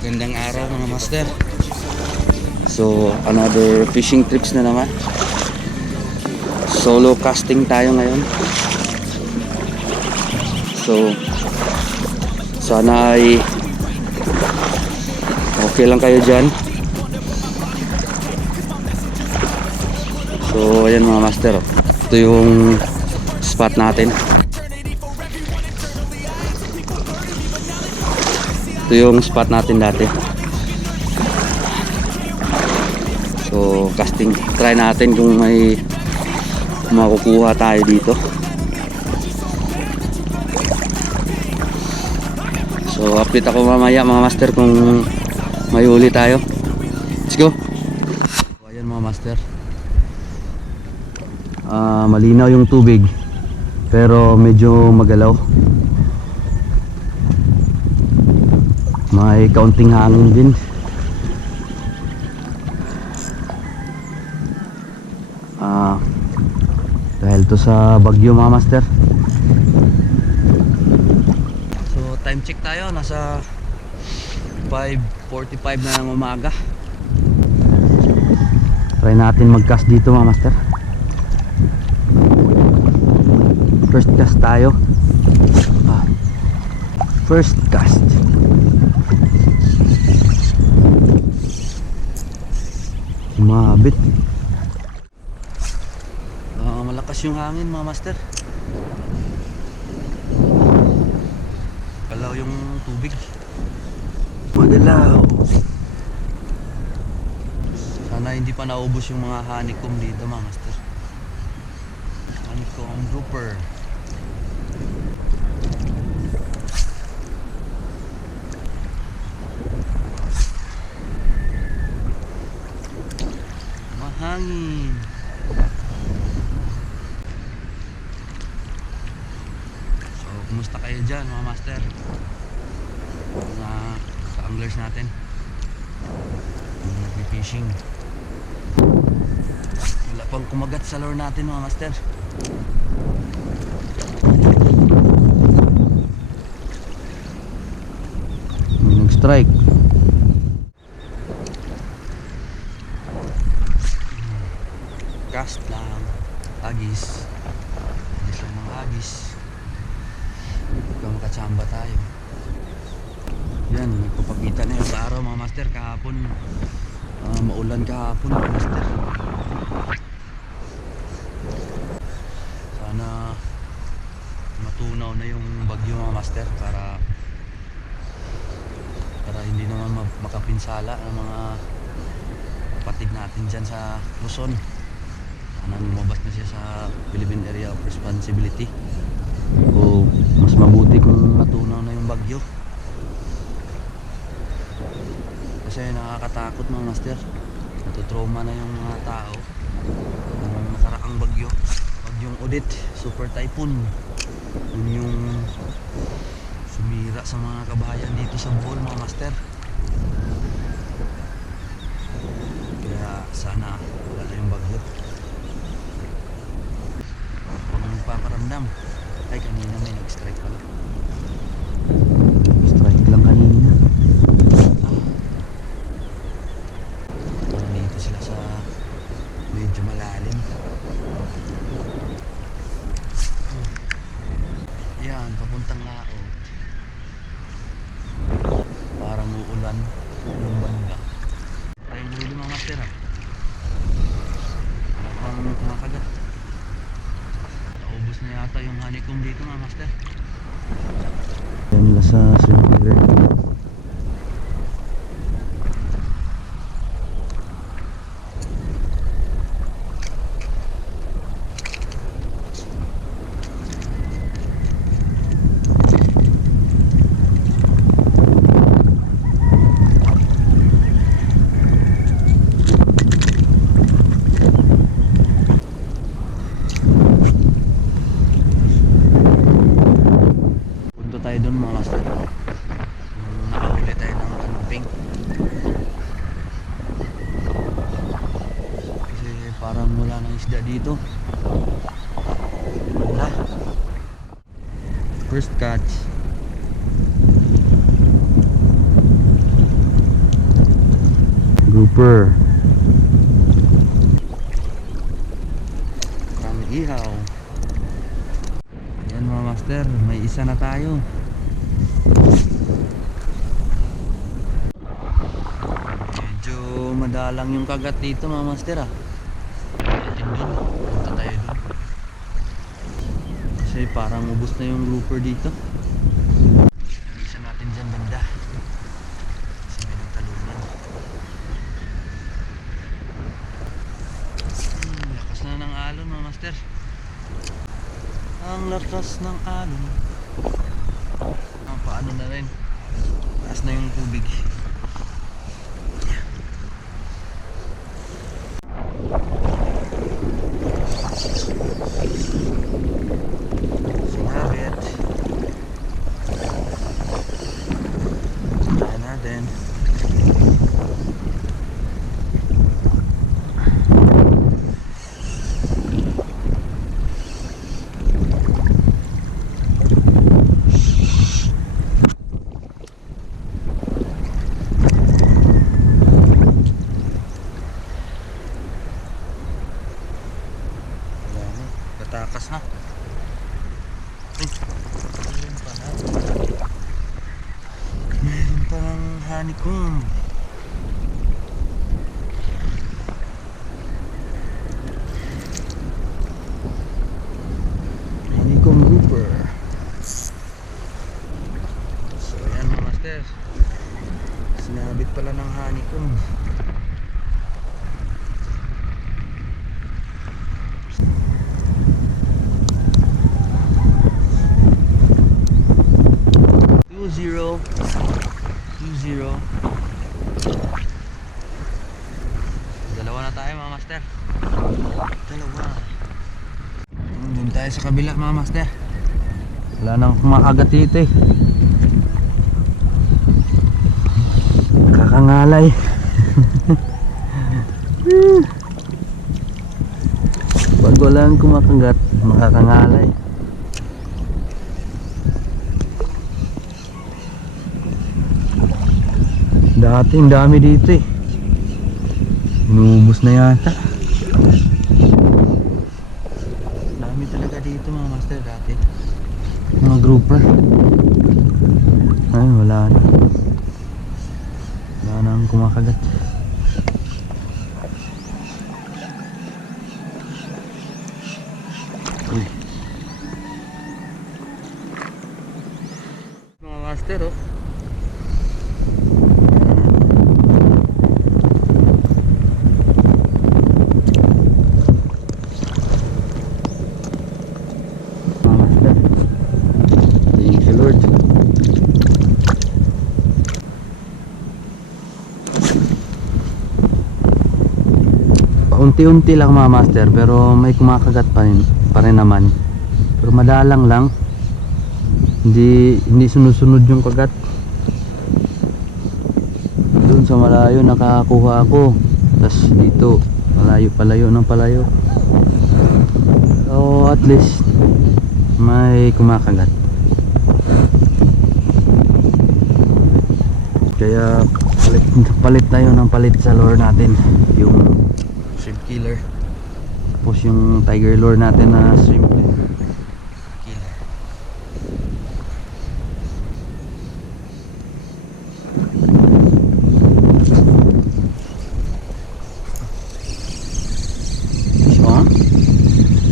Magandang araw mga master. So another fishing trips na naman. Solo casting tayo ngayon. So sana ay okay lang kayo dyan. So ayan mga master, ito yung spot natin. Ito yung spot natin dati. So casting, try natin kung may makukuha tayo dito. So update ako mamaya mga master kung may huli tayo. Let's go. So, ayan mga master, malinaw yung tubig pero medyo magalaw. May kaunting hangin din. Dahil to sa bagyo mga master. So time check tayo, nasa 5:45 na ng umaga. Try natin mag-cast dito mga master. First cast tayo. First cast. Umabit. Malakas yung hangin mga master. Galaw yung tubig. Magalaw. Sana hindi pa naubos yung mga honeycomb dito mga master. Honeycomb grouper. Mahangin. So kumusta kayo dyan mga master, mga ka-anglers natin, yung nag-fishing? Wala pang kumagat sa lure natin mga master. May nag-strike. Cast lang, agis lang ng agis. Huwag makatsamba tayo. Yan, nagpapakita na yung sa araw mga master. Kahapon maulan kahapon mga master. Sana matunaw na yung bagyo mga master para hindi naman makapinsala ang mga kapatid natin dyan sa Luzon. Sana lumabas na siya sa Philippine Area of Responsibility. O mas mabuti kung matunaw na yung bagyo, kasi nakakatakot mga master. Natutrauma na yung mga tao ng nakaraang bagyo, bagyong Odette, super typhoon. Yun yung sumira sa mga kabahayan dito sa Bohol mga master. Kaya sana wala na yung bagyo. Paparamdam. Ay, kanina may nag-strike pala. Strike lang kanina. Nandito sila sa medyo malalim. Yan, papuntang laot. Parang uulan ng banda. Tayo huli mga master ha. Parang kumakagat. Ubus na yata yung honeycomb dito mga master. Yan nila sa circular. Parang wala nang isda dito. Wala. First catch. Grouper. Ang ihaw. Yan mga master, may isa na tayo. Medyo madalang yung kagat dito mga master ah. Ayun dun, punta tayo dun. Kasi parang ubos na yung grouper dito. Isa natin dyan banda. Kasi may nagtalunan. Lakas na ng alon mga master. Ang lakas ng alon. Paano na rin. Taas na yung tubig. Sinabit. Kaya natin. Takas na. Ay, meron pa na. Meron pa ng honeycomb. Honeycomb grouper. So yan mga master. Sinabit pala ng honeycomb. Dalawa na tayo mga master. Dalawa. Doon tayo sa kabila mga master. Wala nang kumakagat dito eh. Kakangalay. Pag wala nang kumakagat, makakangalay. Dating dami dito eh. Inubos na yata. Dami talaga dito mga master dati. Mga grouper. Ay wala na. Wala nang kumakagat. Uy. Mga master oh. Unti-unti lang mga master pero may kumakagat pa rin naman, pero madalang lang, hindi sunod-sunod yung kagat. Doon sa malayo nakakuha ako, tas dito palayo ng palayo, so at least may kumakagat. Kaya palit tayo ng palit sa lure natin, yung shrimp killer, tapos yung tiger lure natin na shrimp killer.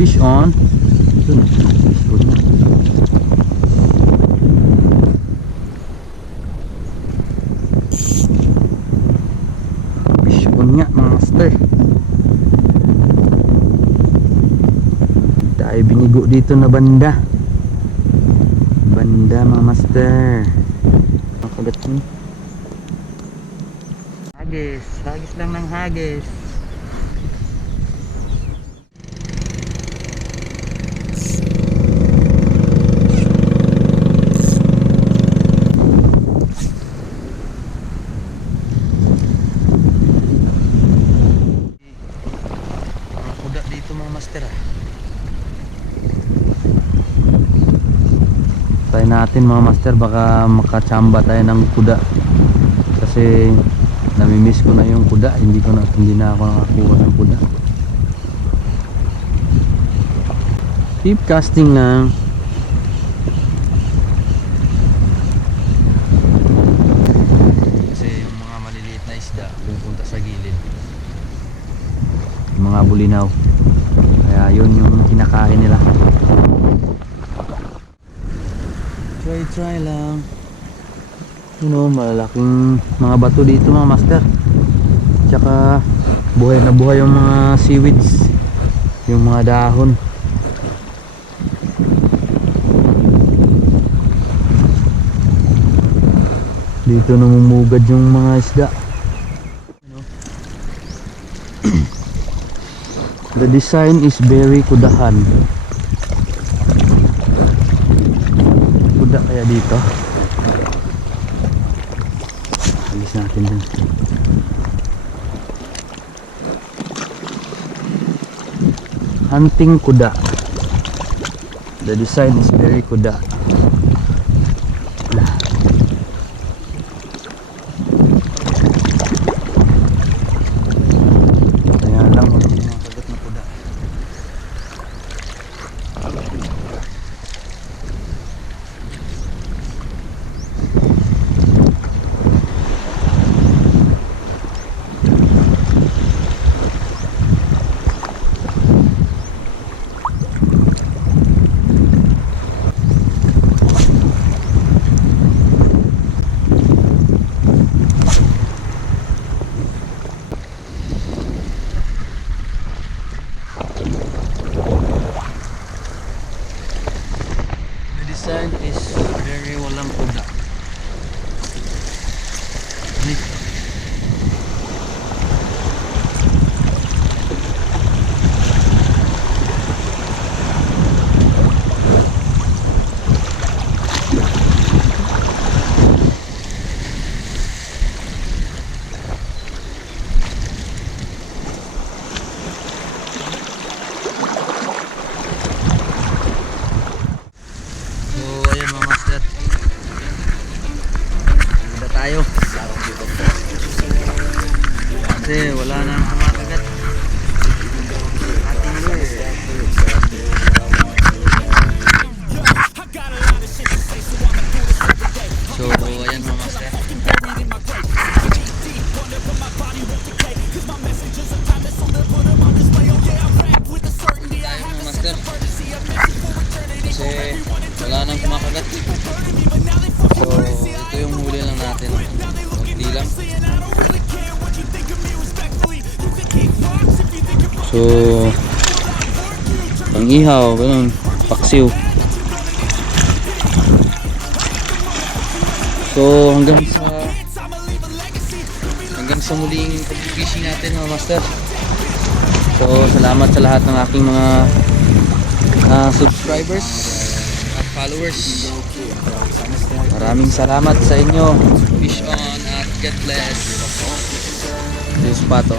Fish on. Dun. Fish on nga master. Tayo binigo dito na banda mga master. Makagat mo. Hagis lang ng hagis. Try natin mga master, baka makachamba tayo ng kuda kasi Namimiss ko na yung kuda, hindi na ako nakakuha ng kuda. Keep casting lang. Kasi yung mga maliliit na isda pupunta sa gilid, yung mga bulinaw, kaya yun yung kinakain nila. Try lang. Malalaking mga bato dito mga master, tsaka buhay na buhay yung mga seaweeds, yung mga dahon. Dito namumugad yung mga isda. The design is very kudahan. Kuda kaya dito. Alis natin dun. Hunting kuda. The design is very kuda. Kaya lang walang mga kagat na kuda. Design is very walang kuda. Tayo kasi wala na kumakagat. So ayan mga master, kasi wala nang kumakagat. So ito yung huli lang natin, konti lang. So pang ihaw, ganun, paksiw. So hanggang sa muling pag-fishing natin mga master. So salamat sa lahat ng aking mga subscribers at followers. Maraming salamat sa inyo. Fish on at God bless. This Pato.